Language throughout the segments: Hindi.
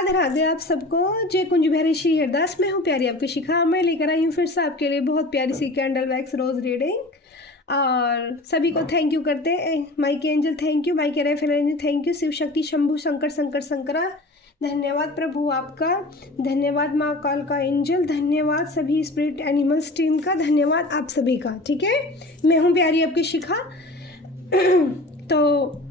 राधे राधे आप सबको। जय कुंज बिहारी श्री हरदास। मैं हूँ प्यारी आपकी शिखा। मैं लेकर आई हूँ फिर से आपके लिए बहुत प्यारी सी कैंडल वैक्स रोज रीडिंग। और सभी को थैंक यू करते हैं। Mike angel thank you, Mike reference thank you, Shiv Shakti Shambhu Shankar Shankar Shankara धन्यवाद प्रभु आपका, धन्यवाद माँ काल का एंजल, धन्यवाद सभी स्पिरिट एनिमल्स टीम का, धन्यवाद आप सभी का। ठीक है, मैं हूँ प्यारी आपकी शिखा। तो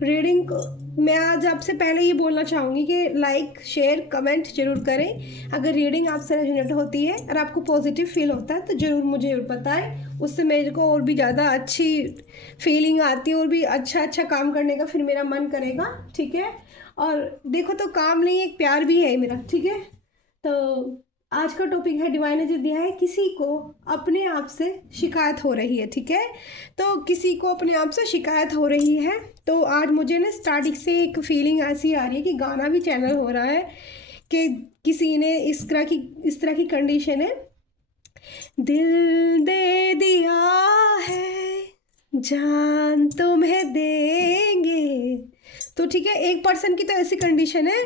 रीडिंग मैं आज आपसे पहले ये बोलना चाहूँगी कि लाइक शेयर कमेंट जरूर करें। अगर रीडिंग आपसे रेजोनेट होती है और आपको पॉजिटिव फील होता है तो ज़रूर मुझे बताएं। उससे मेरे को और भी ज़्यादा अच्छी फीलिंग आती है और भी अच्छा काम करने का फिर मेरा मन करेगा। ठीक है, और देखो तो काम नहीं एक प्यार भी है मेरा। ठीक है, तो आज का टॉपिक है डिवाइन ने जो दिया है, किसी को अपने आप से शिकायत हो रही है। ठीक है, तो किसी को अपने आप से शिकायत हो रही है तो आज मुझे ना स्टार्टिंग से एक फीलिंग ऐसी आ रही है कि गाना भी चैनल हो रहा है कि किसी ने इस तरह की कंडीशन है। दिल दे दिया है जान तुम्हें देंगे। तो ठीक है, एक पर्सन की तो ऐसी कंडीशन है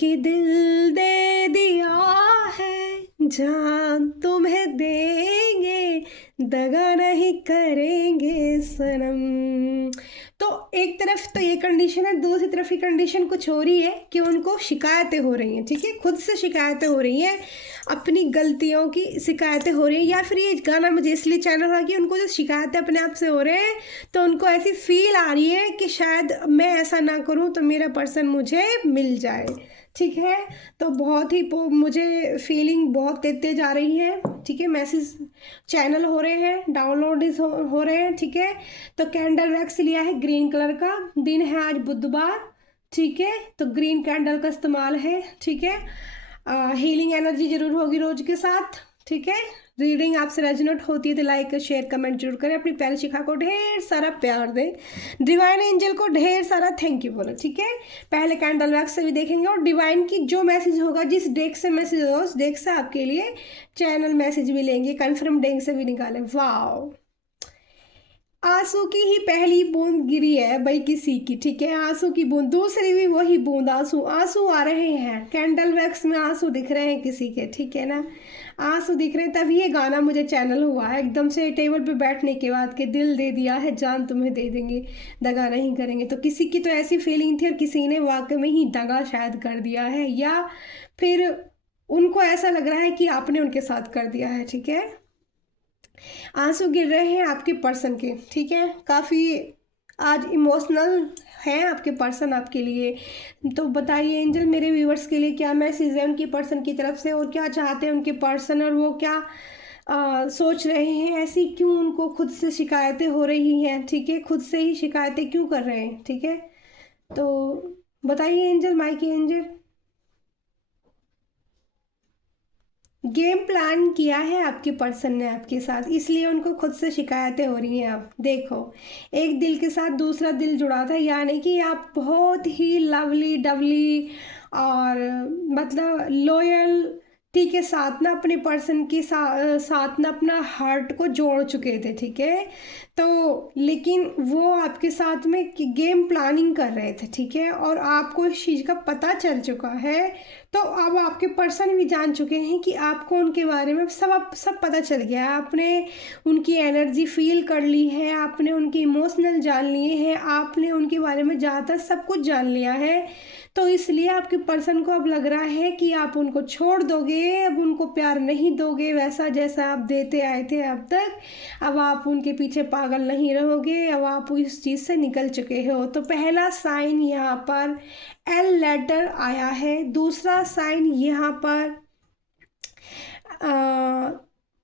कि दिल दे दिया है जान तुम्हें देंगे, दगा नहीं करेंगे सनम। तो एक तरफ तो ये कंडीशन है, दूसरी तरफ की कंडीशन कुछ हो रही है कि उनको शिकायतें हो रही हैं। ठीक है, खुद से शिकायतें हो रही हैं, अपनी गलतियों की शिकायतें हो रही हैं, या फिर ये गाना मुझे इसलिए चैनल रहा कि उनको जो शिकायतें अपने आप से हो रहे हैं तो उनको ऐसी फील आ रही है कि शायद मैं ऐसा ना करूं तो मेरा पर्सन मुझे मिल जाए। ठीक है, तो बहुत ही मुझे फीलिंग बहुत तेज आ रही है। ठीक है, मैसेज चैनल हो रहे हैं, डाउनलोड हो रहे हैं। ठीक है, तो कैंडल वैक्स लिया है ग्रीन कलर का, दिन है आज बुधवार। ठीक है, तो ग्रीन कैंडल का इस्तेमाल है। ठीक है, हीलिंग एनर्जी जरूर होगी रोज के साथ। ठीक है, रीडिंग आपसे रेजोनेट होती है तो लाइक शेयर कमेंट जरूर करें। अपनी प्यारी शिखा को ढेर सारा प्यार दें, डिवाइन एंजल को ढेर सारा थैंक यू बोलो। ठीक है, पहले कैंडल वैक्स से भी देखेंगे और डिवाइन की जो मैसेज होगा, जिस डेक से मैसेज होगा उस डेक से आपके लिए चैनल मैसेज भी लेंगे, कन्फर्म डेक से भी निकालें। वाओ, आंसू की ही पहली बूंद गिरी है भाई किसी की। ठीक है, आंसू की बूंद, दूसरी भी वही बूंद, आंसू आंसू आ रहे हैं। कैंडल वैक्स में आंसू दिख रहे हैं किसी के। ठीक है ना, आंसू दिख रहे हैं, तभी ये गाना मुझे चैनल हुआ है एकदम से टेबल पे बैठने के बाद कि दिल दे दिया है जान तुम्हें दे देंगे, दगा नहीं करेंगे। तो किसी की तो ऐसी फीलिंग थी और किसी ने वाकई में ही दगा शायद कर दिया है, या फिर उनको ऐसा लग रहा है कि आपने उनके साथ कर दिया है। ठीक है, आंसू गिर रहे हैं आपके पर्सन के। ठीक है, काफ़ी आज इमोशनल है आपके पर्सन आपके लिए। तो बताइए एंजल, मेरे व्यूवर्स के लिए क्या मैसेज है उनकी पर्सन की तरफ से, और क्या चाहते हैं उनके पर्सन, और वो क्या सोच रहे हैं, ऐसी क्यों उनको खुद से शिकायतें हो रही हैं। ठीक है, खुद से ही शिकायतें क्यों कर रहे हैं। ठीक है, तो बताइए Angel, Mike Angel. Game plan किया है आपके पर्सन ने आपके साथ, इसलिए उनको खुद से शिकायतें हो रही हैं। आप देखो, एक दिल के साथ दूसरा दिल जुड़ा था, यानी कि आप बहुत ही लवली डवली और मतलब लॉयल्टी के साथ ना अपने पर्सन के साथ ना अपना हार्ट को जोड़ चुके थे। ठीक है, तो लेकिन वो आपके साथ में गेम प्लानिंग कर रहे थे। ठीक है, और आपको इस चीज़ का पता चल चुका है, तो अब आपके पर्सन भी जान चुके हैं कि आपको उनके बारे में सब पता चल गया है। आपने उनकी एनर्जी फील कर ली है, आपने उनके इमोशनल जान लिए हैं, आपने उनके बारे में ज़्यादातर सब कुछ जान लिया है। तो इसलिए आपके पर्सन को अब लग रहा है कि आप उनको छोड़ दोगे, अब उनको प्यार नहीं दोगे वैसा जैसा आप देते आए थे अब तक। अब आप उनके पीछे पागल नहीं रहोगे, अब आप इस चीज़ से निकल चुके हो। तो पहला साइन यहाँ पर एल लेटर आया है, दूसरा साइन यहाँ पर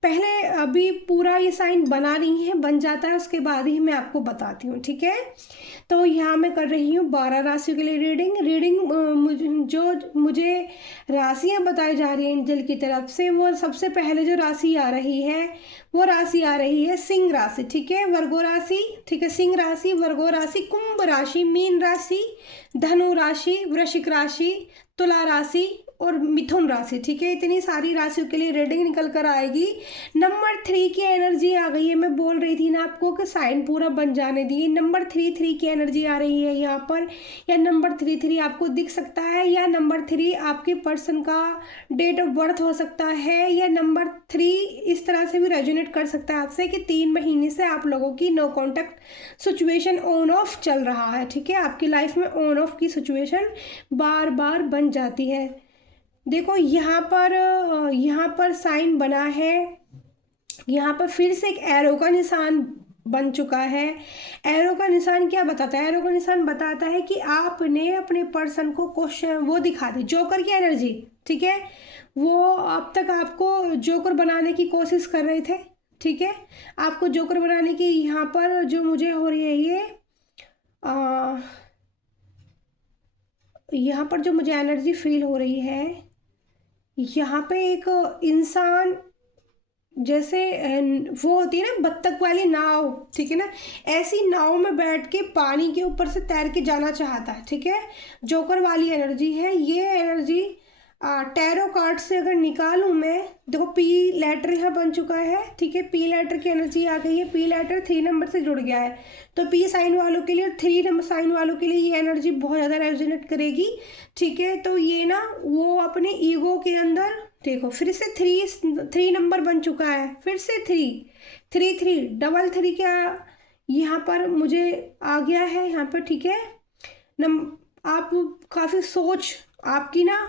पहले अभी पूरा ये साइन बना नहीं है, बन जाता है उसके बाद ही मैं आपको बताती हूँ। ठीक है, तो यहाँ मैं कर रही हूँ 12 राशियों के लिए रीडिंग। जो मुझे राशियाँ बताई जा रही हैं एंजल की तरफ से, वो सबसे पहले जो राशि आ रही है वो राशि आ रही है सिंह राशि। ठीक है, वर्गो राशि। ठीक है, सिंह राशि, वर्गो राशि, कुंभ राशि, मीन राशि, धनु राशि, वृश्चिक राशि, तुला राशि और मिथुन राशि, ठीक है। इतनी सारी राशियों के लिए रीडिंग निकल कर आएगी। नंबर 3 की एनर्जी आ गई है। मैं बोल रही थी ना आपको कि साइन पूरा बन जाने दिए। नंबर 3 की एनर्जी आ रही है यहाँ पर, या नंबर 3 आपको दिख सकता है, या नंबर 3 आपके पर्सन का डेट ऑफ बर्थ हो सकता है, या नंबर 3 इस तरह से भी रेजोनेट कर सकता है आपसे कि 3 महीने से आप लोगों की no contact situation on off चल रहा है, ठीक है। आपकी लाइफ में ऑन ऑफ की सिचुएशन बार बार बन जाती है। देखो यहाँ पर साइन बना है। यहाँ पर फिर से एक एरो का निशान बन चुका है। एरो का निशान क्या बताता है? एरो का निशान बताता है कि आपने अपने पर्सन को क्वेश्चन वो दिखा दी, जोकर की एनर्जी, ठीक है। वो अब तक आपको जोकर बनाने की कोशिश कर रहे थे, ठीक है। आपको जोकर बनाने की यहाँ पर जो मुझे हो रही है यहाँ पर जो मुझे एनर्जी फील हो रही है, यहाँ पे एक इंसान जैसे वो होती है ना बत्तख वाली नाव, ठीक है ना, ऐसी नाव में बैठ के पानी के ऊपर से तैर के जाना चाहता है, ठीक है। जोकर वाली एनर्जी है ये एनर्जी। टैरो कार्ड से अगर निकालूं मैं, देखो पी लेटर यहाँ बन चुका है, ठीक है। पी लेटर की एनर्जी आ गई है। पी लेटर 3 नंबर से जुड़ गया है, तो पी साइन वालों के लिए और 3 नंबर साइन वालों के लिए ये एनर्जी बहुत ज़्यादा रेजोनेट करेगी, ठीक है। तो ये ना वो अपने ईगो के अंदर, देखो फिर से 3 नंबर बन चुका है, फिर से 3 डबल 3 क्या यहाँ पर मुझे आ गया है यहाँ पर, ठीक है। आप काफ़ी सोच आपकी ना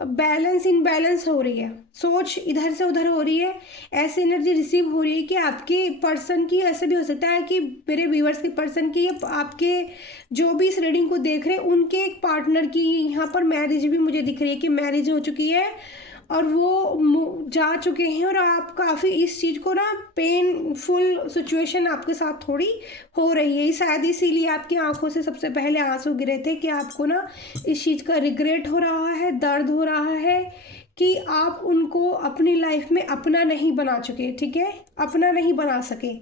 बैलेंस इनबैलेंस हो रही है, सोच इधर से उधर हो रही है। ऐसी एनर्जी रिसीव हो रही है कि आपके पर्सन की, ऐसे भी हो सकता है कि मेरे व्यूअर्स के पर्सन की, आपके जो भी इस रीडिंग को देख रहे हैं उनके एक पार्टनर की यहाँ पर मैरिज भी मुझे दिख रही है कि मैरिज हो चुकी है और वो जा चुके हैं, और आप काफ़ी इस चीज़ को ना पेनफुल सिचुएशन आपके साथ थोड़ी हो रही है। शायद इसीलिए आपकी आंखों से सबसे पहले आंसू गिरे थे कि आपको ना इस चीज़ का रिग्रेट हो रहा है, दर्द हो रहा है कि आप उनको अपनी लाइफ में अपना नहीं बना चुके, ठीक है, अपना नहीं बना सके।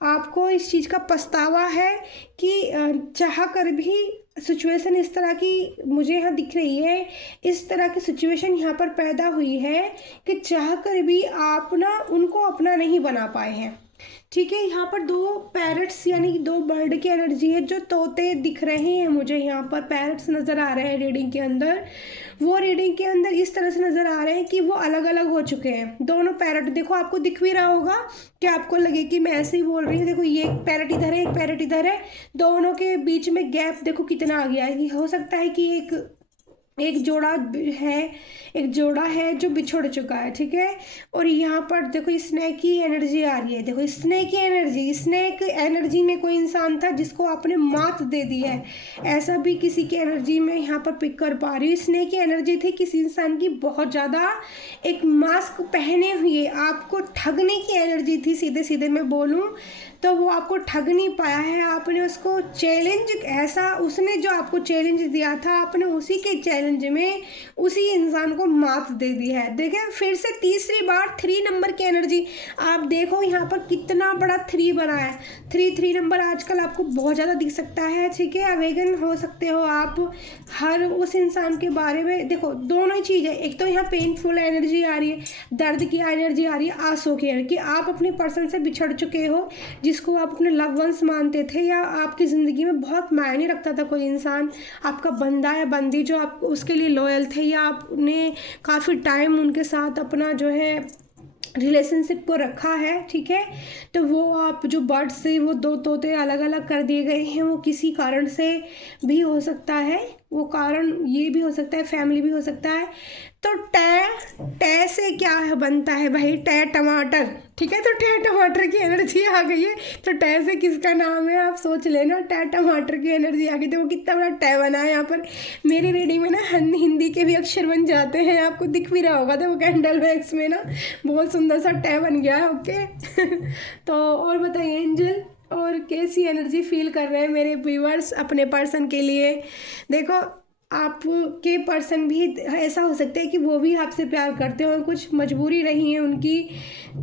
आपको इस चीज़ का पछतावा है कि चाह कर भी सिचुएशन इस तरह की मुझे यहाँ दिख रही है, इस तरह की सिचुएशन यहाँ पर पैदा हुई है कि चाह कर भी आप ना उनको अपना नहीं बना पाए हैं, ठीक है। यहाँ पर 2 पैरट्स यानी कि 2 बर्ड की एनर्जी है, जो तोते दिख रहे हैं मुझे, यहाँ पर पैरट्स नज़र आ रहे हैं रीडिंग के अंदर। वो रीडिंग के अंदर इस तरह से नज़र आ रहे हैं कि वो अलग अलग हो चुके हैं दोनों पैरट। देखो आपको दिख भी रहा होगा कि आपको लगे कि मैं ऐसे ही बोल रही हूँ। देखो ये एक पैरट इधर है, एक पैरट इधर है, दोनों के बीच में गैप देखो कितना आ गया है। हो सकता है कि एक जोड़ा है जो बिछड़ चुका है, ठीक है। और यहाँ पर देखो स्नेक की एनर्जी आ रही है। देखो स्नेक एनर्जी में कोई इंसान था जिसको आपने मात दे दी है, ऐसा भी किसी की एनर्जी में यहाँ पर पिक कर पा रही हूँ। स्नेक की एनर्जी थी किसी इंसान की बहुत ज़्यादा एक मास्क पहने हुए आपको ठगने की एनर्जी थी, सीधे सीधे मैं बोलूँ तो वो आपको ठग नहीं पाया है। आपने उसको चैलेंज, ऐसा उसने जो आपको चैलेंज दिया था, आपने उसी के चैलेंज में उसी इंसान को मात दे दी है। देखें फिर से तीसरी बार 3 नंबर की एनर्जी, आप देखो यहाँ पर कितना बड़ा 3 बना है। 3 नंबर आजकल आपको बहुत ज़्यादा दिख सकता है, ठीक है। अवेगन हो सकते हो आप हर उस इंसान के बारे में। देखो दोनों ही चीज़ है, एक तो यहाँ पेनफुल एनर्जी आ रही है, दर्द की एनर्जी आ रही है, आंसू की एनर्जी, आप अपने पर्सन से बिछड़ चुके हो जिसको आप अपने लव वंस मानते थे, या आपकी ज़िंदगी में बहुत मायने रखता था कोई इंसान, आपका बंदा या बंदी जो आप उसके लिए लॉयल थे, या आपने काफ़ी टाइम उनके साथ अपना जो है रिलेशनशिप को रखा है, ठीक है। तो वो आप जो बर्ड्स से वो 2 तोते अलग अलग कर दिए गए हैं, वो किसी कारण से भी हो सकता है, वो कारण ये भी हो सकता है, फैमिली भी हो सकता है। तो टे से क्या है बनता है भाई? टे टमाटर, ठीक है। तो टे टमाटर की एनर्जी आ गई है, तो टे से किसका नाम है आप सोच लेना। टे टमाटर की एनर्जी आ गई, तो वो कितना बड़ा टे बना है यहाँ पर। मेरी रीडिंग में ना हिंदी के भी अक्षर बन जाते हैं, आपको दिख भी रहा होगा। तो वो कैंडल वैक्स में ना बहुत सुंदर सा टे बन गया है, ओके। तो और बताइए एंजल, और कैसी एनर्जी फील कर रहे हैं मेरे व्यूअर्स अपने पर्सन के लिए? देखो आपके पर्सन भी ऐसा हो सकता है कि वो भी आपसे प्यार करते हो, कुछ मजबूरी रही है उनकी,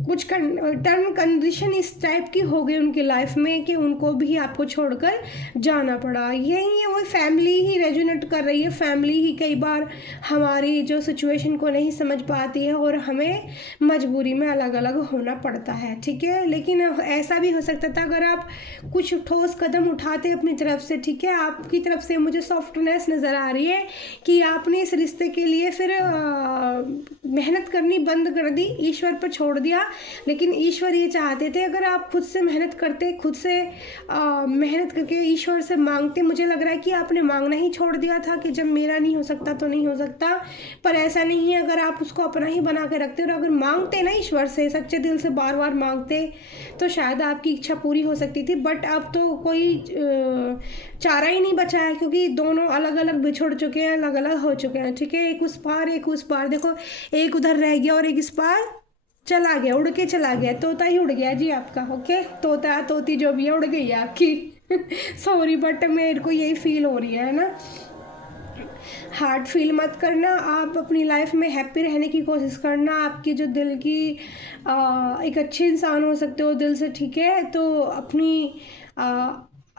कुछ टर्म कंडीशन इस टाइप की हो गई उनकी लाइफ में कि उनको भी आपको छोड़कर जाना पड़ा। यही है, वो फैमिली ही रेजोनेट कर रही है। फैमिली ही कई बार हमारी जो सिचुएशन को नहीं समझ पाती है और हमें मजबूरी में अलग अलग होना पड़ता है, ठीक है। लेकिन ऐसा भी हो सकता था अगर आप कुछ ठोस कदम उठाते अपनी तरफ से, ठीक है। आपकी तरफ से मुझे सॉफ्टनेस नज़र आ रही है कि आपने इस रिश्ते के लिए फिर मेहनत करनी बंद कर दी, ईश्वर पर छोड़ दिया। लेकिन ईश्वर ये चाहते थे अगर आप खुद से मेहनत करते, खुद से मेहनत करके ईश्वर से मांगते। मुझे लग रहा है कि आपने मांगना ही छोड़ दिया था कि जब मेरा नहीं हो सकता तो नहीं हो सकता, पर ऐसा नहीं है। अगर आप उसको अपना ही बना के रखते और अगर मांगते ना ईश्वर से, सच्चे दिल से बार बार मांगते, तो शायद आपकी इच्छा पूरी हो सकती थी। बट अब तो कोई चारा ही नहीं बचा है, क्योंकि दोनों अलग अलग बिछुड़ चुके हैं, अलग अलग हो चुके हैं, ठीक है। एक उस पार एक उस पार, देखो एक उधर रह गया और एक इस पार चला गया, उड़ के चला गया। तोता ही उड़ गया जी आपका, ओके। तोता तोती जो भी है उड़ गई है आपकी सॉरी, बट मेरे को यही फील हो रही है ना। हार्ड फील मत करना, आप अपनी लाइफ में हैप्पी रहने की कोशिश करना। आपकी जो दिल की एक अच्छे इंसान हो सकते हो दिल से, ठीक है। तो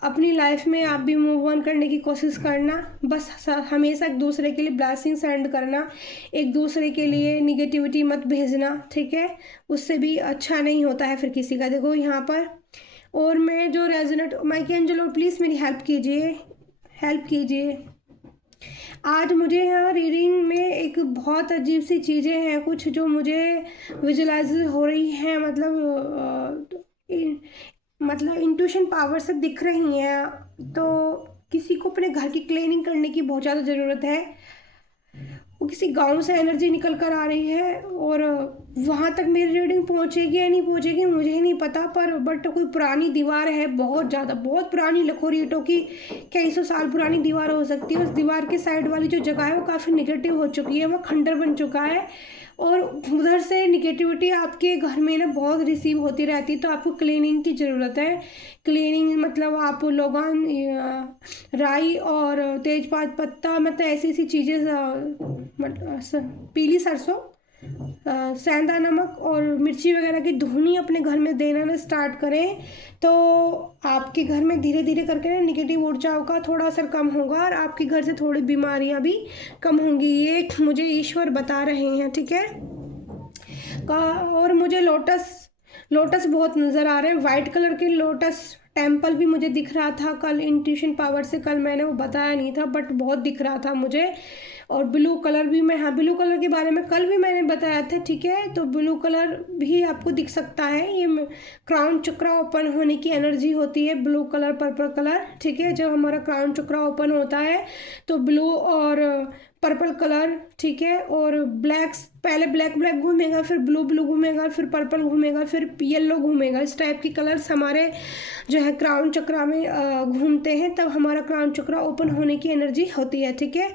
अपनी लाइफ में आप भी मूव ऑन करने की कोशिश करना। बस हमेशा एक दूसरे के लिए ब्लेसिंग सेंड करना, एक दूसरे के लिए निगेटिविटी मत भेजना, ठीक है। उससे भी अच्छा नहीं होता है फिर किसी का। देखो यहाँ पर, और मैं जो रेजोनेट माइक एंजल, प्लीज़ मेरी हेल्प कीजिए, हेल्प कीजिए। आज मुझे यहाँ रीडिंग में एक बहुत अजीब सी चीज़ें हैं कुछ जो मुझे विजुलाइज हो रही हैं, मतलब इंट्यूशन पावर से दिख रही हैं। तो किसी को अपने घर की क्लीनिंग करने की बहुत ज़्यादा ज़रूरत है। वो किसी गांव से एनर्जी निकल कर आ रही है और वहाँ तक मेरी रीडिंग पहुँचेगी या नहीं पहुँचेगी मुझे ही नहीं पता, पर बट कोई पुरानी दीवार है, बहुत ज़्यादा, बहुत पुरानी, लाखों ईंटों की, कई सौ साल पुरानी दीवार हो सकती है। उस दीवार के साइड वाली जो जगह है वो काफ़ी निगेटिव हो चुकी है, वो खंडर बन चुका है और उधर से निगेटिविटी आपके घर में ना बहुत रिसीव होती रहती है। तो आपको क्लीनिंग की ज़रूरत है। क्लीनिंग मतलब आप लौंग, राई और तेजपात पत्ता, मतलब ऐसी ऐसी चीज़ें, पीली सरसों, सेंधा नमक और मिर्ची वगैरह की धुनी अपने घर में देना ना स्टार्ट करें, तो आपके घर में धीरे धीरे करके ना निगेटिव ऊर्जाओं का थोड़ा असर कम होगा और आपके घर से थोड़ी बीमारियां भी कम होंगी। ये मुझे ईश्वर बता रहे हैं, ठीक है। और मुझे लोटस बहुत नज़र आ रहे हैं, वाइट कलर के लोटस। टेम्पल भी मुझे दिख रहा था कल, इंट्यूशन पावर से कल मैंने वो बताया नहीं था बट बहुत दिख रहा था मुझे। और ब्लू कलर भी, मैं, हाँ, ब्लू कलर के बारे में कल भी मैंने बताया था, ठीक है। तो ब्लू कलर भी आपको दिख सकता है, ये क्राउन चक्रा ओपन होने की एनर्जी होती है। ब्लू कलर, पर्पल कलर, ठीक है। जब हमारा क्राउन चक्रा ओपन होता है तो ब्लू और पर्पल कलर, ठीक है। और ब्लैक्स, पहले ब्लैक ब्लैक घूमेगा, फिर ब्लू ब्लू घूमेगा, फिर पर्पल घूमेगा, फिर येलो घूमेगा। इस टाइप की कलर्स हमारे जो है क्राउन चक्रा में घूमते हैं, तब हमारा क्राउन चक्रा ओपन होने की एनर्जी होती है, ठीक है।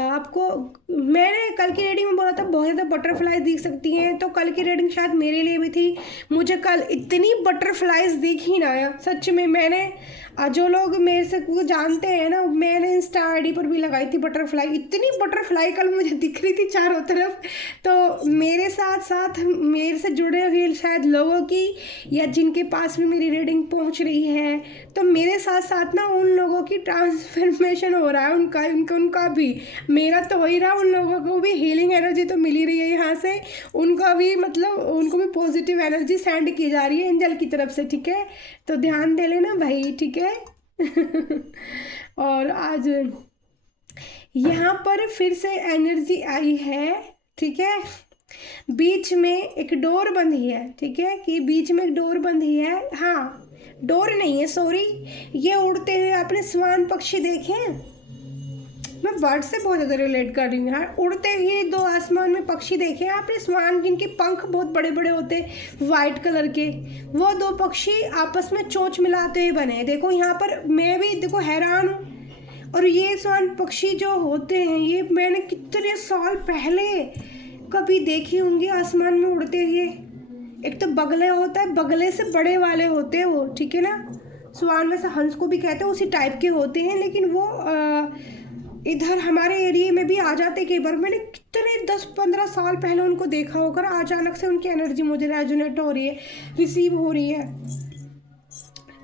आपको मैंने कल की रीडिंग में बोला था बहुत ज़्यादा बटरफ्लाइज दिख सकती हैं, तो कल की रीडिंग शायद मेरे लिए भी थी। मुझे कल इतनी बटरफ्लाइज दिखी ना, सच में। मैंने, जो लोग मेरे से कुछ जानते हैं ना, मैंने इंस्टा आईडी पर भी लगाई थी बटरफ्लाई, इतनी बटरफ्लाई कल मुझे दिख रही थी चारों तरफ। तो मेरे साथ साथ मेरे से जुड़े हुए शायद लोगों की, या जिनके पास में मेरी रीडिंग पहुंच रही है, तो मेरे साथ साथ ना उन लोगों की ट्रांसफॉर्मेशन हो रहा है, उनका भी, मेरा तो हो ही रहा, उन लोगों को भी हीलिंग एनर्जी तो मिल ही रही है यहाँ से। उनका भी, मतलब उनको भी पॉजिटिव एनर्जी सेंड की जा रही है एंजल की तरफ से, ठीक है। तो ध्यान दे लेना भाई, ठीक है। और आज यहाँ पर फिर से एनर्जी आई है, ठीक है। बीच में एक डोर बंधी है, ठीक है, कि बीच में एक डोर बंधी है। हाँ, डोर नहीं है, सॉरी, ये उड़ते हुए आपने स्वान पक्षी देखे हैं? मैं बर्ड से बहुत ज़्यादा रिलेट कर रही हूँ यार। उड़ते हुए दो आसमान में पक्षी देखे हैं आपने, स्वान, जिनके पंख बहुत बड़े बड़े होते हैं, वाइट कलर के। वो दो पक्षी आपस में चोंच मिलाते हुए बने। देखो यहाँ पर मैं भी देखो हैरान हूँ। और ये स्वान पक्षी जो होते हैं, ये मैंने कितने साल पहले कभी देखे होंगे आसमान में उड़ते हुए। एक तो बगले होता है, बगले से बड़े वाले होते हैं वो, ठीक है ना। स्वान वैसे हंस को भी कहते हैं, उसी टाइप के होते हैं, लेकिन वो इधर हमारे एरिया में भी आ जाते कई बार। मैंने कितने 10-15 साल पहले उनको देखा होकर, अचानक से उनकी एनर्जी मुझे रेजोनेट हो रही है, रिसीव हो रही है।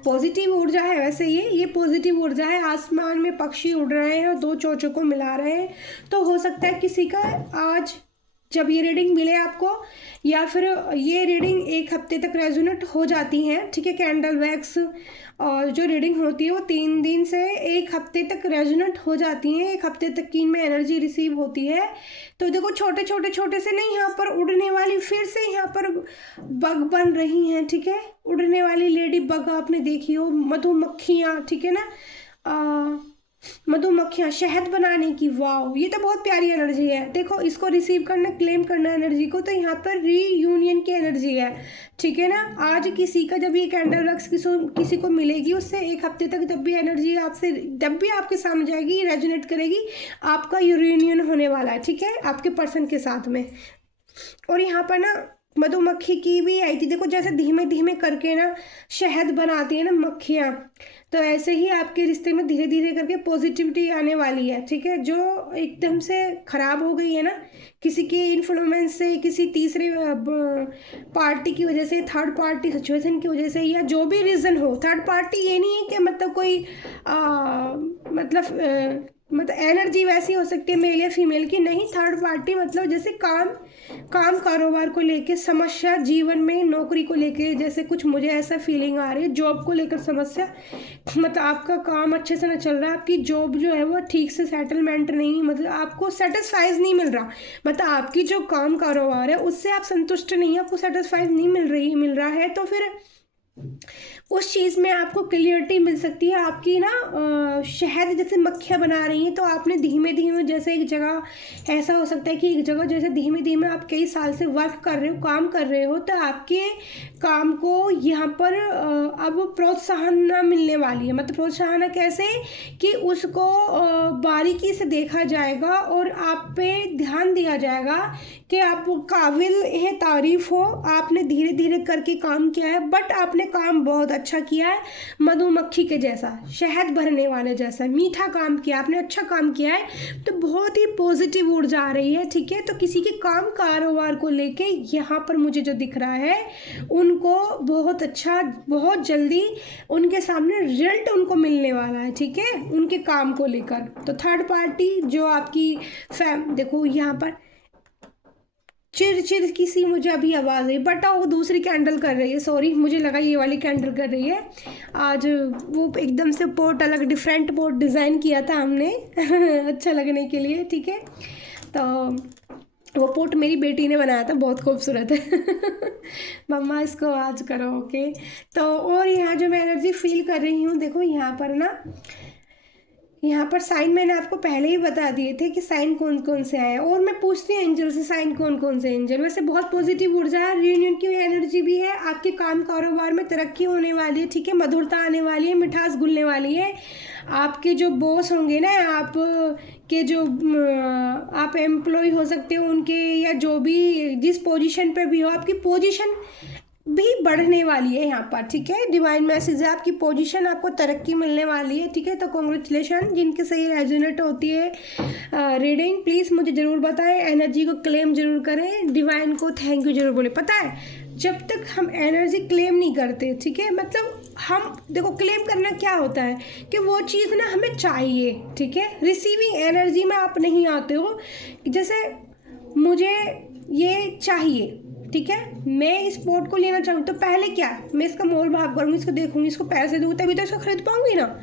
पॉजिटिव ऊर्जा है वैसे ये पॉजिटिव ऊर्जा है। आसमान में पक्षी उड़ रहे हैं और दो चोचों को मिला रहे हैं। तो हो सकता है किसी का आज जब ये रीडिंग मिले आपको, या फिर ये रीडिंग 1 हफ्ते तक रेजोनेट हो जाती हैं, ठीक है। कैंडल वैक्स और जो रीडिंग होती है वो 3 दिन से 1 हफ्ते तक रेजोनेट हो जाती हैं। 1 हफ्ते तक की इनमें एनर्जी रिसीव होती है। तो देखो छोटे से नहीं, यहाँ पर उड़ने वाली फिर से यहाँ पर बग बन रही हैं, ठीक है। उड़ने वाली लेडी बग आपने देखी हो, मधुमक्खियाँ, ठीक है ना। मधुमक्खियाँ शहद बनाने की, वाह ये तो बहुत प्यारी एनर्जी है। देखो इसको रिसीव करना, क्लेम करना एनर्जी को, तो यहाँ पर रीयूनियन की एनर्जी है, ठीक है ना। आज किसी का जब ये कैंडल वैक्स किसी को मिलेगी, उससे 1 हफ्ते तक जब भी एनर्जी आपसे, जब भी आपके सामने जाएगी, रेजोनेट करेगी, आपका यूनियन होने वाला है, ठीक है, आपके पर्सन के साथ में। और यहाँ पर ना मधुमक्खी की भी आई थी, देखो जैसे धीमे धीमे करके ना शहद बनाती है ना मक्खियाँ, तो ऐसे ही आपके रिश्ते में धीरे धीरे करके पॉजिटिविटी आने वाली है, ठीक है। जो एकदम से खराब हो गई है ना किसी के इन्फ्लुएंस से, किसी तीसरे पार्टी की वजह से, थर्ड पार्टी सिचुएशन की वजह से, या जो भी रीज़न हो। थर्ड पार्टी ये नहीं है कि मतलब कोई मतलब एनर्जी वैसी हो सकती है मेल या फीमेल की, नहीं। थर्ड पार्टी मतलब जैसे काम कारोबार को लेके समस्या, जीवन में नौकरी को लेके जैसे कुछ मुझे ऐसा फीलिंग आ रही है, जॉब को लेकर समस्या, मतलब आपका काम अच्छे से ना चल रहा है, आपकी जॉब जो है वो ठीक से सेटलमेंट नहीं, मतलब आपको सेटिस्फाइज नहीं मिल रहा, मतलब आपकी जो काम कारोबार है उससे आप संतुष्ट नहीं है, आपको सेटिस्फाइज नहीं मिल रहा है, तो फिर उस चीज़ में आपको क्लियरिटी मिल सकती है। आपकी ना शहद जैसे मक्खियाँ बना रही हैं, तो आपने धीमे धीमे जैसे एक जगह, ऐसा हो सकता है कि एक जगह जैसे धीमे धीमे आप कई साल से वर्क कर रहे हो, काम कर रहे हो, तो आपके काम को यहाँ पर अब प्रोत्साहन ना मिलने वाली है। मतलब प्रोत्साहन कैसे कि उसको बारीकी से देखा जाएगा और आप पे ध्यान दिया जाएगा कि आप काबिल है तारीफ हो, आपने धीरे धीरे करके काम किया है, बट आपने काम बहुत अच्छा किया है, मधुमक्खी के जैसा, शहद भरने वाले जैसा मीठा काम किया, आपने अच्छा काम किया है, तो बहुत ही पॉजिटिव ऊर्जा आ रही है, ठीक है। तो किसी के काम कारोबार को लेके यहाँ पर मुझे जो दिख रहा है, उनको बहुत अच्छा, बहुत जल्दी उनके सामने रिजल्ट उनको मिलने वाला है, ठीक है, उनके काम को लेकर। तो थर्ड पार्टी जो आपकी देखो यहाँ पर चिर की सी मुझे अभी आवाज़ आई, बट वो दूसरी कैंडल कर रही है, सॉरी, मुझे लगा ये वाली कैंडल कर रही है। आज वो एकदम से पोट अलग डिफरेंट पोट डिज़ाइन किया था हमने अच्छा लगने के लिए, ठीक है। तो वो पोट मेरी बेटी ने बनाया था, बहुत खूबसूरत है मम्मा इसको आज करो, ओके। तो और यहाँ जो मैं एनर्जी फील कर रही हूँ, देखो यहाँ पर ना, यहाँ पर साइन मैंने आपको पहले ही बता दिए थे कि साइन कौन कौन से आए, और मैं पूछती हूँ एंजल से साइन कौन कौन से एंजल। वैसे बहुत पॉजिटिव ऊर्जा है, रियूनियन की एनर्जी भी है, आपके काम कारोबार में तरक्की होने वाली है, ठीक है, मधुरता आने वाली है, मिठास घुलने वाली है। आपके जो बॉस होंगे ना, आप के जो आप एम्प्लॉय हो सकते हो उनके, या जो भी जिस पोजीशन पे भी हो, आपकी पोजीशन भी बढ़ने वाली है यहाँ पर, ठीक है। डिवाइन मैसेज है, आपकी पोजीशन, आपको तरक्की मिलने वाली है, ठीक है। तो कॉन्ग्रेचुलेशन जिनके सही रेजोनेट होती है रीडिंग, प्लीज़ मुझे ज़रूर बताएं, एनर्जी को क्लेम जरूर करें, डिवाइन को थैंक यू जरूर बोले। पता है जब तक हम एनर्जी क्लेम नहीं करते, ठीक है, मतलब हम देखो क्लेम करना क्या होता है कि वो चीज़ ना हमें चाहिए, ठीक है। रिसीविंग एनर्जी में आप नहीं आते हो, जैसे मुझे ये चाहिए, ठीक है, मैं इस पोर्ट को लेना चाहूँ, तो पहले क्या, मैं इसका मोल भाव करूँगी, इसको देखूँगी, इसको पैसे दूँ, तभी तो इसको खरीद पाऊँगी ना।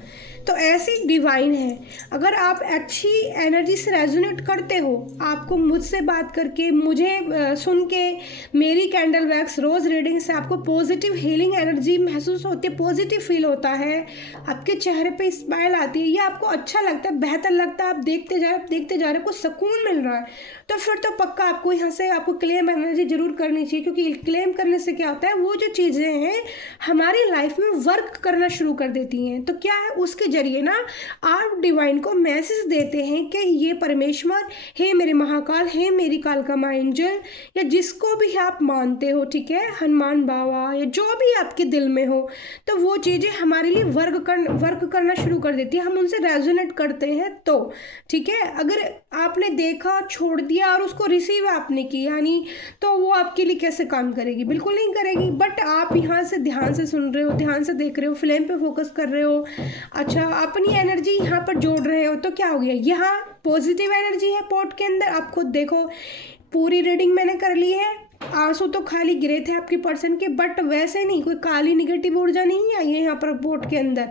तो ऐसी डिवाइन है। अगर आप अच्छी एनर्जी से रेजोनेट करते हो, आपको मुझसे बात करके, मुझे सुन के, मेरी कैंडल वैक्स रोज़ रीडिंग से आपको पॉजिटिव हीलिंग एनर्जी महसूस होती है, पॉजिटिव फील होता है, आपके चेहरे पे स्माइल आती है, ये आपको अच्छा लगता है, बेहतर लगता है, आप देखते जा रहे, कुछ सुकून मिल रहा है, तो फिर तो पक्का आपको यहाँ से आपको क्लेम एनर्जी जरूर करनी चाहिए। क्योंकि क्लेम करने से क्या होता है, वो जो चीज़ें हैं हमारी लाइफ में वर्क करना शुरू कर देती हैं। तो क्या है, उसके जरिए ना आप डिवाइन को मैसेज देते हैं कि ये परमेश्वर, हे मेरे महाकाल, हे मेरी कालका माँ एंजल, या जिसको भी आप मानते हो, ठीक है, हनुमान बाबा या जो भी आपके दिल में हो, तो वो चीज़ें हमारे लिए वर्क करना शुरू कर देती है, हम उनसे रेजोनेट करते हैं। तो ठीक है, अगर आपने देखा, छोड़ दिया और उसको रिसीव आपने किया नहीं, तो वो आपके लिए कैसे काम करेगी? बिल्कुल नहीं करेगी। बट आप यहाँ से ध्यान से सुन रहे हो, ध्यान से देख रहे हो, फ्लेम पे फोकस कर रहे हो, अच्छा अपनी एनर्जी यहाँ पर जोड़ रहे हो, तो क्या हो गया, यहाँ पॉजिटिव एनर्जी है पॉट के अंदर। आप खुद देखो, पूरी रीडिंग मैंने कर ली है, आंसू तो खाली गिरे थे आपके पर्सन के, बट वैसे नहीं, कोई काली निगेटिव ऊर्जा नहीं आई है यहाँ पर पोर्ट के अंदर,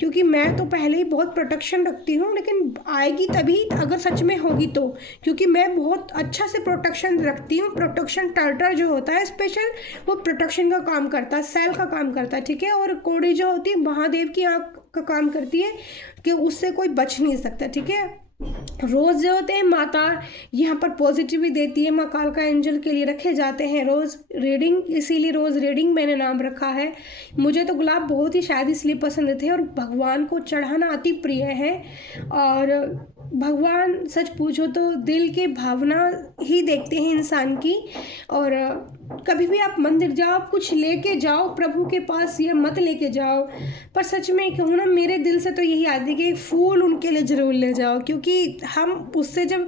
क्योंकि मैं तो पहले ही बहुत प्रोटेक्शन रखती हूँ, लेकिन आएगी तभी अगर सच में होगी तो, क्योंकि मैं बहुत अच्छा से प्रोटेक्शन रखती हूँ। प्रोटेक्शन टार्टर जो होता है स्पेशल, वो प्रोटेक्शन का काम करता है, सेल का काम करता है, ठीक है। और कोड़ी जो होती है महादेव की आँख का काम करती है कि उससे कोई बच नहीं सकता, ठीक है। रोज़ जो होते हैं माता यहाँ पर पॉजिटिविटी देती है, माँ कालका एंजल के लिए रखे जाते हैं रोज़ रीडिंग, इसीलिए रोज़ रीडिंग मैंने नाम रखा है। मुझे तो गुलाब बहुत ही शायद इसलिए पसंद थे, और भगवान को चढ़ाना अति प्रिय है। और भगवान सच पूछो तो दिल के भावना ही देखते हैं इंसान की। और कभी भी आप मंदिर जाओ, कुछ लेके जाओ प्रभु के पास, ये मत लेके जाओ, पर सच में कहूँ ना, मेरे दिल से तो यही आती है कि एक फूल उनके लिए ज़रूर ले जाओ, क्योंकि हम उससे जब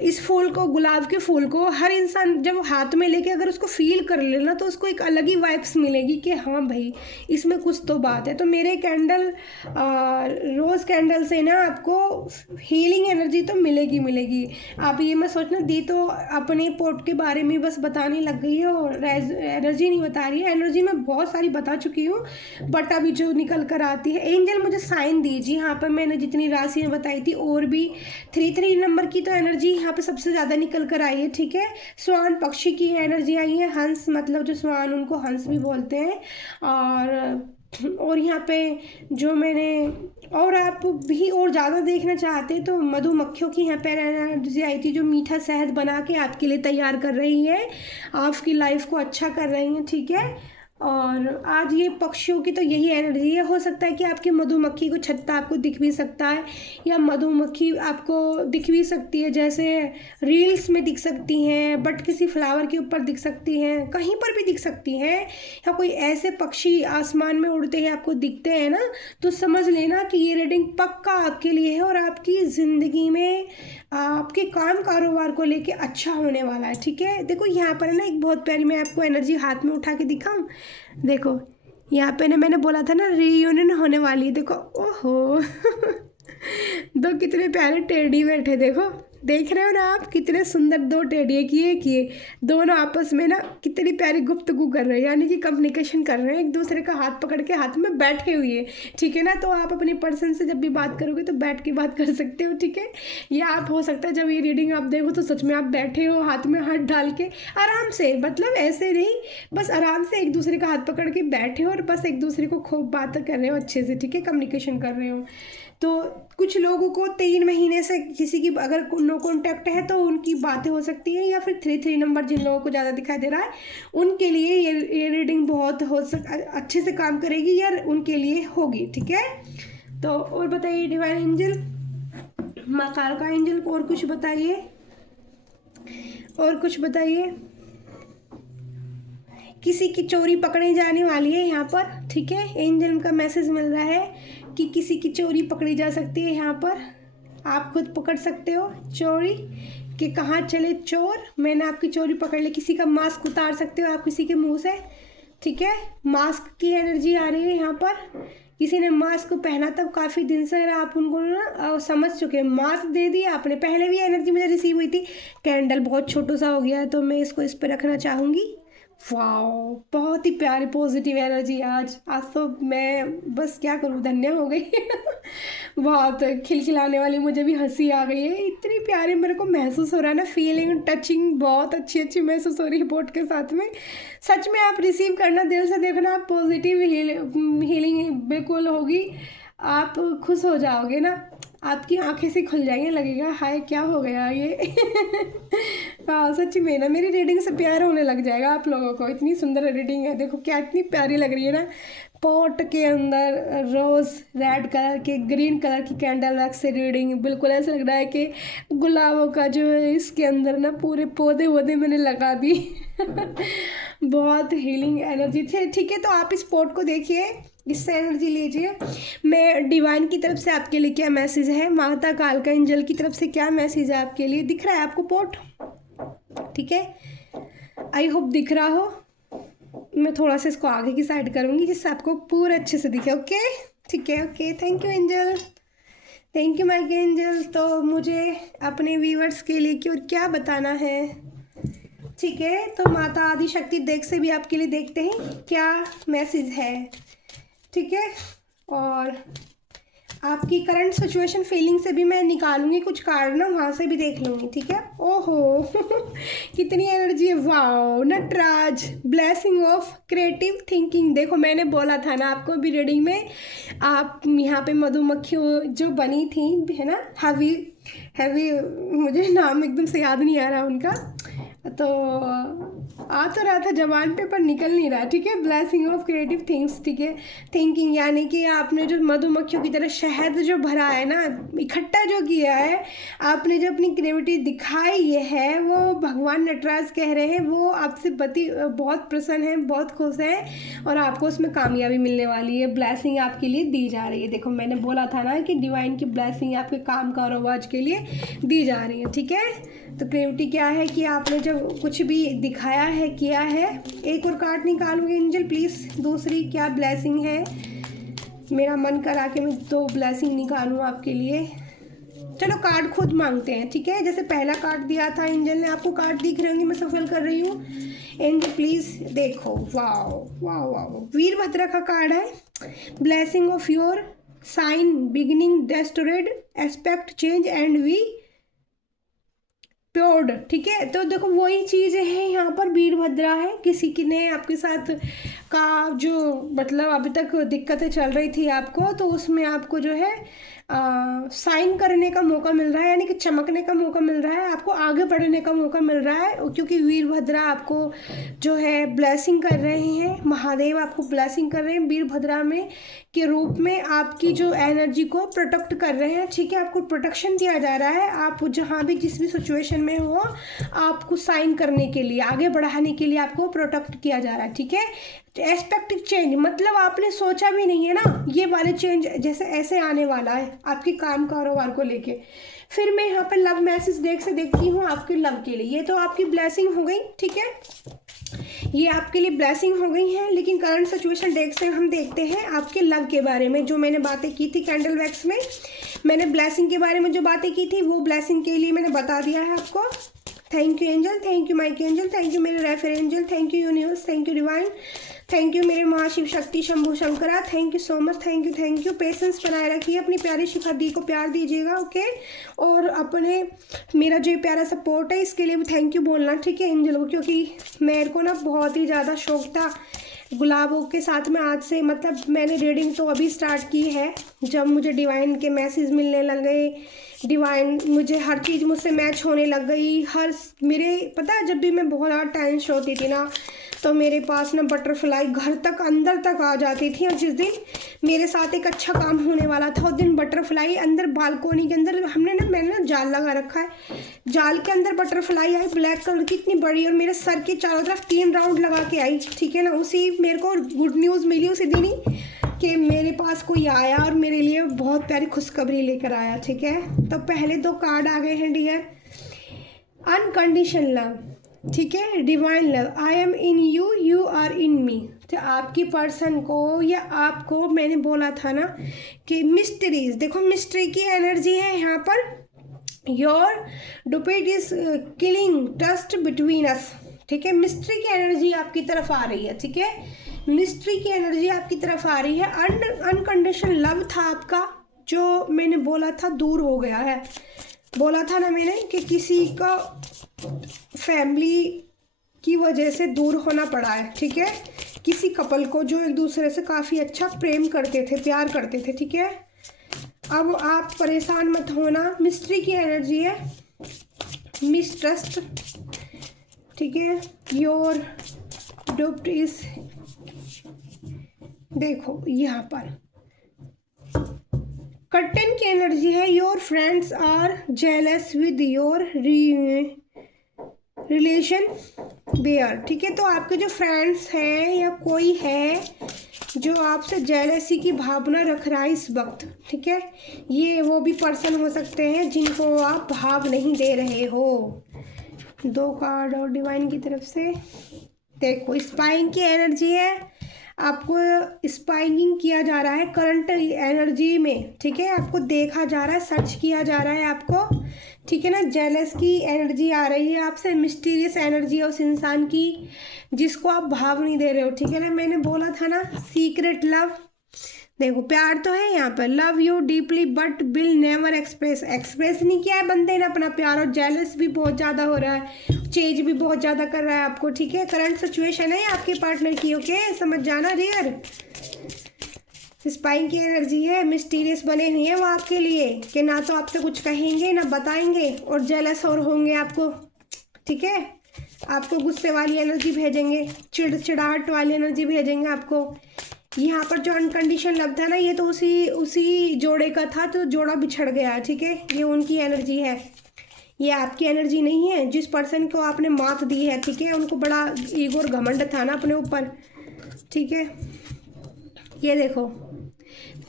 इस फूल को, गुलाब के फूल को हर इंसान जब हाथ में लेके अगर उसको फील कर लेना, तो उसको एक अलग ही वाइब्स मिलेगी कि हाँ भाई इसमें कुछ तो बात है। तो मेरे कैंडल, रोज़ कैंडल से ना आपको हीलिंग एनर्जी तो मिलेगी। आप ये मत सोचना दी तो अपने पोर्ट के बारे में बस बताने लग गई है और एनर्जी नहीं बता रही है। एनर्जी मैं बहुत सारी बता चुकी हूँ, बट अभी जो निकल कर आती है, एंजल मुझे साइन दीजिए। यहाँ पर मैंने जितनी राशियाँ बताई थी, और भी 3 नंबर की तो एनर्जी यहाँ पे सबसे ज़्यादा निकल कर आई है, ठीक है। स्वान पक्षी की एनर्जी आई है, हंस मतलब जो स्वान, उनको हंस भी बोलते हैं। और यहाँ पे जो मैंने, और आप भी और ज़्यादा देखना चाहते हैं तो मधुमक्खियों की यहाँ पर एनर्जी आई थी, जो मीठा शहद बना के आपके लिए तैयार कर रही है, आपकी लाइफ को अच्छा कर रही हैं, ठीक है। और आज ये पक्षियों की तो यही एनर्जी है। हो सकता है कि आपकी मधुमक्खी को छत्ता आपको दिख भी सकता है, या मधुमक्खी आपको दिख भी सकती है, जैसे रील्स में दिख सकती हैं, बट किसी फ्लावर के ऊपर दिख सकती हैं, कहीं पर भी दिख सकती हैं, या कोई ऐसे पक्षी आसमान में उड़ते हैं आपको दिखते हैं ना, तो समझ लेना कि ये रीडिंग पक्का आपके लिए है, और आपकी ज़िंदगी में आपके काम कारोबार को लेके अच्छा होने वाला है, ठीक है। देखो यहाँ पर ना एक बहुत प्यारी, मैं आपको एनर्जी हाथ में उठा के दिखाऊं, देखो यहाँ पे ना मैंने बोला था ना रीयूनियन होने वाली है, देखो ओहो दो कितने प्यारे टेडी बैठे, देखो देख रहे हो ना आप, कितने सुंदर दो टेडी किए दोनों आपस में ना कितनी प्यारी गुफ्तगू कर रहे हैं, यानी कि कम्युनिकेशन कर रहे हैं, एक दूसरे का हाथ पकड़ के हाथ में बैठे हुए, ठीक है ना। तो आप अपने पर्सन से जब भी बात करोगे तो बैठ के बात कर सकते हो, ठीक है। या आप हो सकता है जब ये रीडिंग आप देखो तो सच में आप बैठे हो हाथ में हाथ डाल के आराम से, मतलब ऐसे नहीं, बस आराम से एक दूसरे का हाथ पकड़ के बैठे हो और बस एक दूसरे को खूब बात कर रहे हो अच्छे से, ठीक है, कम्युनिकेशन कर रहे हो। तो कुछ लोगों को 3 महीने से किसी की अगर नो कॉन्टैक्ट है तो उनकी बातें हो सकती हैं, या फिर 3 नंबर जिन लोगों को ज़्यादा दिखाई दे रहा है उनके लिए ये रीडिंग बहुत अच्छे से काम करेगी, या उनके लिए होगी, ठीक है। तो और बताइए डिवाइन एंजल, माँ कालका एंजल, और कुछ बताइए, और कुछ बताइए। किसी की चोरी पकड़ी जाने वाली है यहाँ पर, ठीक है। एंजल का मैसेज मिल रहा है कि किसी की चोरी पकड़ी जा सकती है यहाँ पर, आप खुद पकड़ सकते हो चोरी, कि कहाँ चले चोर, मैंने आपकी चोरी पकड़ ली। किसी का मास्क उतार सकते हो आप किसी के मुंह से, ठीक है। मास्क की एनर्जी आ रही है यहाँ पर, किसी ने मास्क पहना तब काफ़ी दिन से आप उनको ना समझ चुके हैं, मास्क दे दिया आपने। पहले भी एनर्जी मुझे रिसीव हुई थी, कैंडल बहुत छोटा सा हो गया है तो मैं इसको इस पर रखना चाहूँगी। वाओ, बहुत ही प्यारी पॉजिटिव एनर्जी आज तो मैं बस क्या करूँ, धन्य हो गई बहुत खिलखिलाने वाली मुझे भी हंसी आ गई है, इतनी प्यारी मेरे को महसूस हो रहा है ना, फीलिंग टचिंग बहुत अच्छी महसूस हो रही है बोट के साथ में। सच में आप रिसीव करना, दिल से देखना, आप पॉजिटिव हीलिंग बिल्कुल होगी, आप खुश हो जाओगे ना। आपकी आंखें से खुल जाएंगे, लगेगा हाय क्या हो गया ये। हाँ सच में ना, मेरी रीडिंग से प्यार होने लग जाएगा आप लोगों को। इतनी सुंदर रीडिंग है, देखो क्या इतनी प्यारी लग रही है ना। पॉट के अंदर रोज रेड कलर के ग्रीन कलर की कैंडल वैक्स से रीडिंग, बिल्कुल ऐसा लग रहा है कि गुलाबों का जो है इसके अंदर ना पूरे पौधे वौधे मैंने लगा दी। बहुत हीलिंग एनर्जी थी। ठीक है, तो आप इस पॉट को देखिए, इससे एनर्जी लीजिए। मैं डिवाइन की तरफ से आपके लिए क्या मैसेज है, माता कालका एंजल की तरफ से क्या मैसेज है आपके लिए, दिख रहा है आपको पॉट? ठीक है, आई होप दिख रहा हो। मैं थोड़ा सा इसको आगे की साइड करूँगी जिससे आपको पूरा अच्छे से दिखे। ओके ठीक है, okay, thank you angel, thank you Mike Angel. तो मुझे अपने व्यूअर्स के लिए क्यों क्या बताना है? ठीक है, तो माता आदि शक्ति देख से भी आपके लिए देखते हैं क्या मैसेज है। ठीक है, और आपकी करंट सिचुएशन फीलिंग से भी मैं निकालूंगी कुछ कार्ड ना, वहाँ से भी देख लूँगी। ठीक है, ओहो कितनी एनर्जी है, wow Nataraj, blessing of creative thinking. देखो मैंने बोला था ना आपको भी रीडिंग में, आप यहाँ पे मधुमक्खी जो बनी थी है ना, हैवी हैवी, मुझे नाम एकदम से याद नहीं आ रहा उनका, तो आ तो रहा था जबान पे पर निकल नहीं रहा। ठीक है, ब्लेसिंग ऑफ क्रिएटिव थिंग्स। ठीक है, थिंकिंग, यानी कि आपने जो मधुमक्खियों की तरह शहद जो भरा है ना, इकट्ठा जो किया है, आपने जो अपनी क्रिएटिविटी दिखाई है, वो भगवान नटराज कह रहे हैं वो आपसे बहुत प्रसन्न है, बहुत खुश है, और आपको उसमें कामयाबी मिलने वाली है। ब्लेसिंग आपके लिए दी जा रही है। देखो मैंने बोला था ना कि डिवाइन की ब्लेसिंग आपके काम कारोबार के लिए दी जा रही है। ठीक है, तो क्रिएटिविटी क्या है कि आपने जब कुछ भी दिखाया है, किया है। एक और कार्ड निकालूंगी एंजल प्लीज़, दूसरी क्या ब्लेसिंग है, मेरा मन करा कि मैं 2 ब्लेसिंग निकालूं आपके लिए। चलो कार्ड खुद मांगते हैं। ठीक है, जैसे पहला कार्ड दिया था एंजल ने, आपको कार्ड दिख रहे होंगे, मैं सफल कर रही हूँ। एंजल प्लीज़ देखो, वाओ वाओ वाओ, वीरभद्रा का कार्ड है, blessing of your sign beginning destroyed aspect change and we poured. ठीक है, तो देखो वही चीज़ है यहाँ पर, वीरभद्रा है, किसी की ने आपके साथ का जो मतलब अभी तक दिक्कतें चल रही थी आपको, तो उसमें आपको जो है साइन करने का मौका मिल रहा है, यानी कि चमकने का मौका मिल रहा है, आपको आगे बढ़ने का मौका मिल रहा है, क्योंकि वीरभद्रा आपको जो है ब्लेसिंग कर रहे हैं, महादेव आपको ब्लेसिंग कर रहे हैं वीरभद्रा में के रूप में, आपकी जो एनर्जी को प्रोटेक्ट कर रहे हैं। ठीक है, आपको प्रोटेक्शन दिया जा रहा है, आप जहाँ भी जिस भी सिचुएशन में हो, आपको साइन करने के लिए, आगे बढ़ाने के लिए आपको प्रोटेक्ट किया जा रहा है। ठीक है, एस्पेक्ट चेंज मतलब आपने सोचा भी नहीं है ना ये वाले चेंज जैसे ऐसे आने वाला है आपके काम कारोबार को लेके। फिर मैं यहाँ पर लव मैसेज देखती हूँ आपके लव के लिए, ये तो आपकी ब्लेसिंग हो गई। ठीक है, ये आपके लिए ब्लेसिंग हो गई है, लेकिन करंट सिचुएशन डेक से हम देखते हैं आपके लव के बारे में, जो मैंने बातें की थी कैंडल वैक्स में। मैंने ब्लेसिंग के बारे में जो बातें की थी वो ब्लेसिंग के लिए मैंने बता दिया है आपको। Thank you angel, thank you Mike angel, thank you मेरे रेफर angel, thank you universe, thank you divine, thank you मेरे Mahashiv Shakti Shambhu Shankara, thank you so much, thank you. Patience बनाए रखिए, अपनी प्यारी शिखा दी को प्यार दीजिएगा। ओके, और अपने मेरा जो प्यारा सपोर्ट है इसके लिए भी थैंक यू बोलना। ठीक है एंजल को, क्योंकि मेरे को ना बहुत ही ज़्यादा शौक था गुलाबों के साथ में। आज से मतलब मैंने रीडिंग तो अभी स्टार्ट की है, जब मुझे डिवाइन के मैसेज मिलने लग गए, डिवाइन मुझे हर चीज़ मुझसे मैच होने लग गई। हर मेरे पता है, जब भी मैं बहुत ज़्यादा टेंशन होती थी ना, तो मेरे पास ना बटरफ्लाई घर तक अंदर तक आ जाती थी। और जिस दिन मेरे साथ एक अच्छा काम होने वाला था, उस दिन बटरफ्लाई अंदर बालकोनी के अंदर मैंने ना जाल लगा रखा है, जाल के अंदर बटरफ्लाई आई ब्लैक कलर की इतनी बड़ी, और मेरे सर के चारों तरफ 3 राउंड लगा के आई। ठीक है ना, उसी मेरे को गुड न्यूज़ मिली उसी दिन ही कि मेरे पास कोई आया और मेरे लिए बहुत प्यारी खुशखबरी लेकर आया। ठीक है, तो पहले 2 कार्ड आ गए हैं डियर, अनकंडीशन लव। ठीक है, divine love, I am in you, you are in me. तो आपकी पर्सन को या आपको मैंने बोला था ना कि मिस्ट्रीज, देखो मिस्ट्री की एनर्जी है यहाँ पर, योर डुपेट is killing trust between us. ठीक है, मिस्ट्री की एनर्जी आपकी तरफ आ रही है। ठीक है, मिस्ट्री की एनर्जी आपकी तरफ आ रही है। अनकंडीशनल लव था आपका, जो मैंने बोला था दूर हो गया है। बोला था ना मैंने कि किसी का फैमिली की वजह से दूर होना पड़ा है। ठीक है, किसी कपल को जो एक दूसरे से काफ़ी अच्छा प्रेम करते थे, प्यार करते थे। ठीक है, अब आप परेशान मत होना, मिस्ट्री की एनर्जी है, मिसट्रस्ट, ठीक है। योर डुप्ट इज, देखो यहाँ पर कर्टन की एनर्जी है, your friends are jealous with your relation there, ठीक है। तो आपके जो फ्रेंड्स हैं या कोई है जो आपसे जेलसी की भावना रख रहा है इस वक्त, ठीक है। ये वो भी पर्सन हो सकते हैं जिनको आप भाव नहीं दे रहे हो। 2 कार्ड और डिवाइन की तरफ से देखो, स्पाइंग की एनर्जी है, आपको स्पाइंगिंग किया जा रहा है करंट एनर्जी में, ठीक है। आपको देखा जा रहा है, सर्च किया जा रहा है आपको, ठीक है ना। जेलस की एनर्जी आ रही है आपसे, मिस्टीरियस एनर्जी है उस इंसान की जिसको आप भाव नहीं दे रहे हो, ठीक है ना। मैंने बोला था ना सीक्रेट लव, देखो प्यार तो है यहाँ पर, love you deeply but will never express, express नहीं किया है बंदे ने अपना प्यार, और जेलस भी बहुत ज़्यादा हो रहा है, चेंज भी बहुत ज़्यादा कर रहा है आपको, ठीक है। करंट सिचुएशन है आपके पार्टनर की, ओके, समझ जाना डियर। स्पाइंग की एनर्जी है, मिस्टीरियस बने हुए हैं वो आपके लिए कि ना तो आपसे कुछ कहेंगे ना बताएंगे, और जेलस और होंगे आपको, ठीक है। आपको गुस्से वाली एनर्जी भेजेंगे, चिड़चिड़ाहट वाली एनर्जी भेजेंगे आपको। यहाँ पर जो अनकंडीशन लव था ना, ये तो उसी जोड़े का था, तो जोड़ा बिछड़ गया, ठीक है। ये उनकी एनर्जी है, ये आपकी एनर्जी नहीं है। जिस पर्सन को आपने मात दी है, ठीक है, उनको बड़ा ईगो और घमंड था ना अपने ऊपर, ठीक है। ये देखो,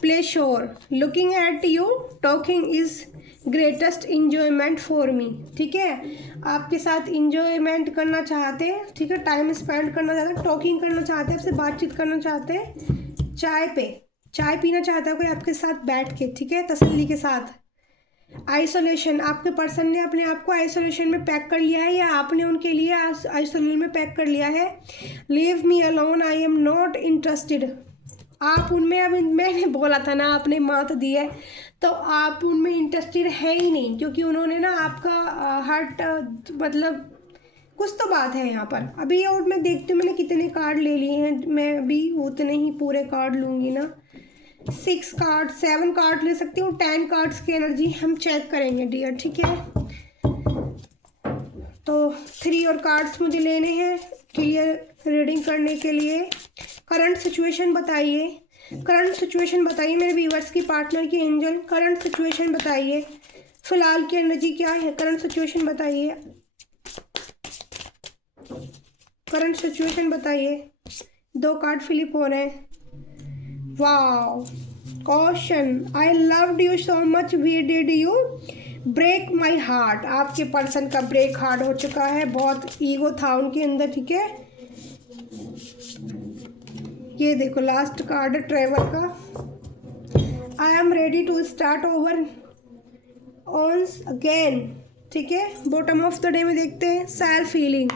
play sure looking at you talking is greatest enjoyment for me, ठीक है। आपके साथ इंजॉयमेंट करना चाहते हैं, ठीक है, टाइम स्पेंड करना चाहते हैं, टॉकिंग करना चाहते हैं, आपसे बातचीत करना चाहते हैं, चाय पीना चाहता है कोई आपके साथ बैठ के, ठीक है, तसल्ली के साथ। आइसोलेशन, आपके पर्सन ने अपने आप को आइसोलेशन में पैक कर लिया है या आपने उनके लिए आइसोलेशन में पैक कर लिया है। Leave me alone, I am not interested, आप उनमें, अब मैंने बोला था ना आपने मात दी है तो आप उनमें इंटरेस्टेड है ही नहीं, क्योंकि उन्होंने ना आपका हार्ट, मतलब कुछ तो बात है यहाँ पर। अभी और मैं देखती हूँ मैंने कितने कार्ड ले लिए हैं, मैं भी उतने ही पूरे कार्ड लूँगी ना, 6 कार्ड 7 कार्ड ले सकती हूँ, 10 कार्ड्स की एनर्जी हम चेक करेंगे डियर, ठीक है। तो 3 और कार्ड्स मुझे लेने हैं क्लियर रीडिंग करने के लिए। करंट सिचुएशन बताइए, करंट सिचुएशन बताइए मेरे व्यूअर्स की, पार्टनर की एंजल करंट सिचुएशन बताइए, फिलहाल की एनर्जी क्या है, करंट सिचुएशन बताइए, करंट सिचुएशन बताइए। 2 कार्ड फ्लिप हो रहे हैं। Wow, caution, I loved you so much, we did you break my heart, आपके पर्सन का ब्रेक हार्ट हो चुका है, बहुत ईगो था उनके अंदर, ठीक है। ये देखो लास्ट कार्ड है ट्रेवल का, I am ready to start over once again, ठीक है। बॉटम ऑफ द डे में देखते हैं सेल्फ हीलिंग,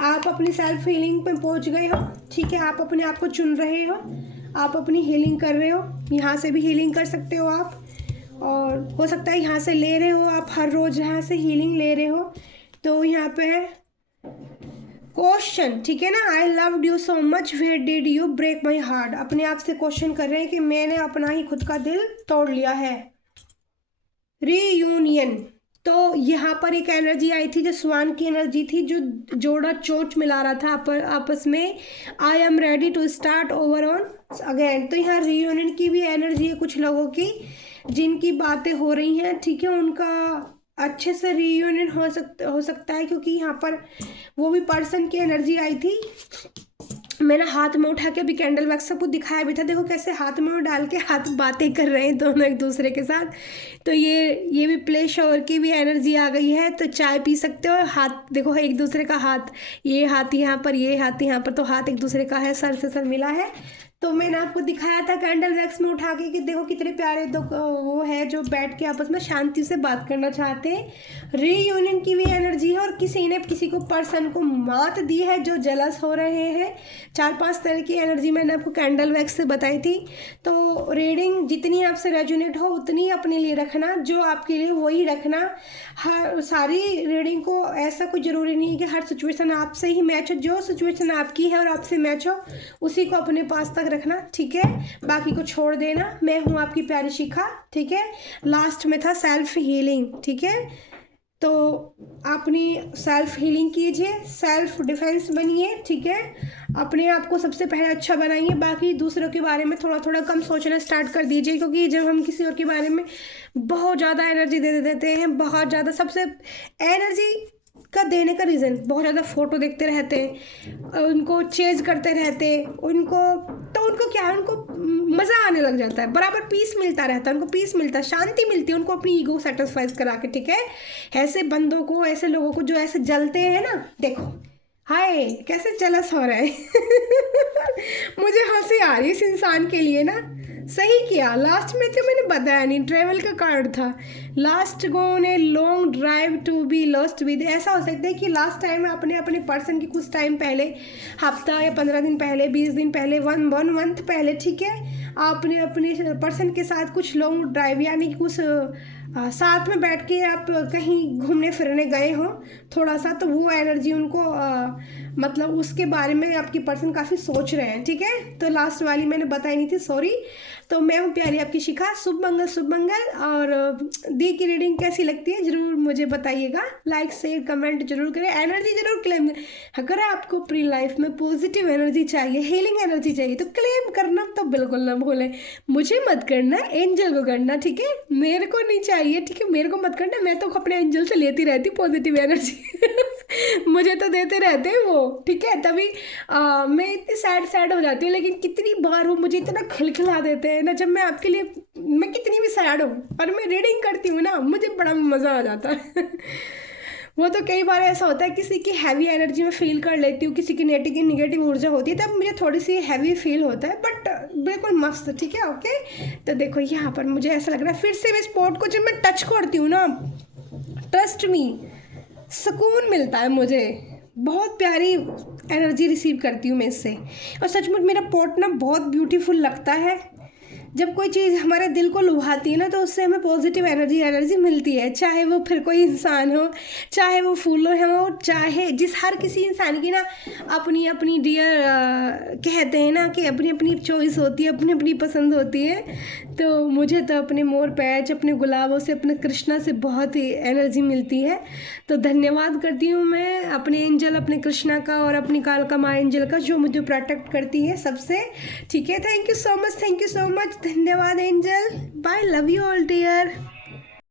आप अपनी सेल्फ हीलिंग पे पहुंच गए हो, ठीक है। आप अपने आप को चुन रहे हो, आप अपनी हीलिंग कर रहे हो, यहाँ से भी हीलिंग कर सकते हो आप, और हो सकता है यहाँ से ले रहे हो आप, हर रोज़ यहाँ से हीलिंग ले रहे हो। तो यहाँ पे है क्वेश्चन, ठीक है ना, I loved you so much, where did you break my heart, अपने आप से क्वेश्चन कर रहे हैं कि मैंने अपना ही खुद का दिल तोड़ लिया है। रीयूनियन, तो यहाँ पर एक एनर्जी आई थी जो स्वान की एनर्जी थी, जो जोड़ा चोच मिला रहा था आपस में, I am ready to start over on again. तो यहाँ रीयूनियन की भी एनर्जी है कुछ लोगों की जिनकी बातें हो रही हैं, ठीक है, उनका अच्छे से रीयूनियन हो सकता है, क्योंकि यहाँ पर वो भी पर्सन की एनर्जी आई थी। मैंने हाथ में उठा के भी कैंडल वैक्स सबको दिखाया भी था, देखो कैसे हाथ में डाल के हाथ बातें कर रहे हैं दोनों एक दूसरे के साथ। तो ये भी प्ले शोर की भी एनर्जी आ गई है, तो चाय पी सकते हो, हाथ देखो एक दूसरे का हाथ, ये हाथ यहाँ पर, ये हाथ यहाँ पर, तो हाथ एक दूसरे का है, सर से सर मिला है। तो मैंने आपको दिखाया था कैंडल वैक्स में उठा के कि देखो कितने प्यारे दो वो है जो बैठ के आपस में शांति से बात करना चाहते हैं। रीयूनियन की भी एनर्जी है, और किसी ने किसी को पर्सन को मात दी है जो जलस हो रहे हैं। 4-5 तरह की एनर्जी मैंने आपको कैंडल वैक्स से बताई थी। तो रीडिंग जितनी आपसे रेजोनेट हो उतनी अपने लिए रखना, जो आपके लिए वही रखना। हर सारी रीडिंग को ऐसा कोई ज़रूरी नहीं है कि हर सिचुएशन आपसे ही मैच हो, जो सिचुएशन आपकी है और आपसे मैच हो उसी को अपने पास तक रखना, ठीक है, बाकी को छोड़ देना। मैं हूँ आपकी प्यारी शिखा, ठीक है। लास्ट में था सेल्फ हीलिंग, ठीक है। तो अपनी सेल्फ हीलिंग कीजिए, सेल्फ डिफेंस बनिए, ठीक है। अपने आप को सबसे पहले अच्छा बनाइए, बाकी दूसरों के बारे में थोड़ा थोड़ा कम सोचना स्टार्ट कर दीजिए, क्योंकि जब हम किसी और के बारे में बहुत ज़्यादा एनर्जी दे देते हैं, बहुत ज़्यादा, सबसे एनर्जी का देने का रीज़न बहुत ज़्यादा फ़ोटो देखते रहते हैं, उनको चेज करते रहते हैं, उनको क्या है, उनको मज़ा आने लग जाता है, बराबर पीस मिलता रहता है, उनको पीस मिलता है, शांति मिलती है उनको अपनी ईगो सेटिस्फाइज करा के, ठीक है। ऐसे बंदों को, ऐसे लोगों को जो ऐसे जलते हैं ना, देखो हाय कैसे जलस हो रहा है मुझे हंसी आ रही है इस इंसान के लिए ना। सही किया, लास्ट में तो मैंने बताया नहीं, ट्रेवल का कार्ड था। Last go on a long drive to be lost with, ऐसा हो सकता है कि लास्ट टाइम आपने अपने पर्सन की कुछ टाइम पहले, हफ्ता या 15 दिन पहले, 20 दिन पहले, वन मंथ पहले, ठीक है, आपने अपने पर्सन के साथ कुछ लॉन्ग ड्राइव यानी कि कुछ साथ में बैठ के आप कहीं घूमने फिरने गए हों थोड़ा सा, तो वो एनर्जी उनको मतलब उसके बारे में आपकी पर्सन काफ़ी सोच रहे हैं, ठीक है। तो लास्ट वाली मैंने बताई नहीं थी, सॉरी। तो मैं हूँ प्यारी आपकी शिखा, शुभ मंगल शुभ मंगल। और दी की रीडिंग कैसी लगती है ज़रूर मुझे बताइएगा, लाइक शेयर कमेंट जरूर करें, एनर्जी जरूर क्लेम। अगर आपको अपनी लाइफ में पॉजिटिव एनर्जी चाहिए, हीलिंग एनर्जी चाहिए, तो क्लेम करना तो बिल्कुल ना भूलें। मुझे मत करना, एंजल को करना, ठीक है, मेरे को नहीं चाहिए, ठीक है, मेरे को मत करना, मैं तो अपने एंजल से लेती रहती पॉजिटिव एनर्जी मुझे तो देते रहते हैं वो, ठीक है। तभी मैं इतनी सैड हो जाती हूँ, लेकिन कितनी बार वो मुझे इतना खिलखिला देते हैं ना, जब मैं आपके लिए, मैं कितनी भी सैड हूँ और मैं रीडिंग करती हूँ ना, मुझे बड़ा मज़ा आ जाता है वो तो कई बार ऐसा होता है किसी की हैवी एनर्जी में फील कर लेती हूँ, किसी की नेगेटिव ऊर्जा होती है, तब मुझे थोड़ी सी हैवी फील होता है, बट बिल्कुल मस्त, ठीक है, ओके। तो देखो यहाँ पर मुझे ऐसा लग रहा है, फिर से मैं स्पॉट को जब मैं टच करती हूँ ना, ट्रस्ट मी, सुकून मिलता है मुझे, बहुत प्यारी एनर्जी रिसीव करती हूँ मैं इससे। और सचमुच मेरा पॉट ना बहुत ब्यूटीफुल लगता है। जब कोई चीज़ हमारे दिल को लुभाती है ना, तो उससे हमें पॉजिटिव एनर्जी मिलती है, चाहे वो फिर कोई इंसान हो, चाहे वो फूलों हो, चाहे हर किसी इंसान की ना अपनी अपनी डियर कहते हैं ना कि अपनी अपनी चॉइस होती है, अपनी अपनी पसंद होती है। तो मुझे तो अपने मोर पैच, अपने गुलाबों से, अपने कृष्णा से बहुत ही एनर्जी मिलती है। तो धन्यवाद करती हूँ मैं अपने एंजल, अपने कृष्णा का और अपनी कालका माँ एंजल का, जो मुझे प्रोटेक्ट करती है सबसे, ठीक है। थैंक यू सो मच, धन्यवाद Angel, bye, love you all dear.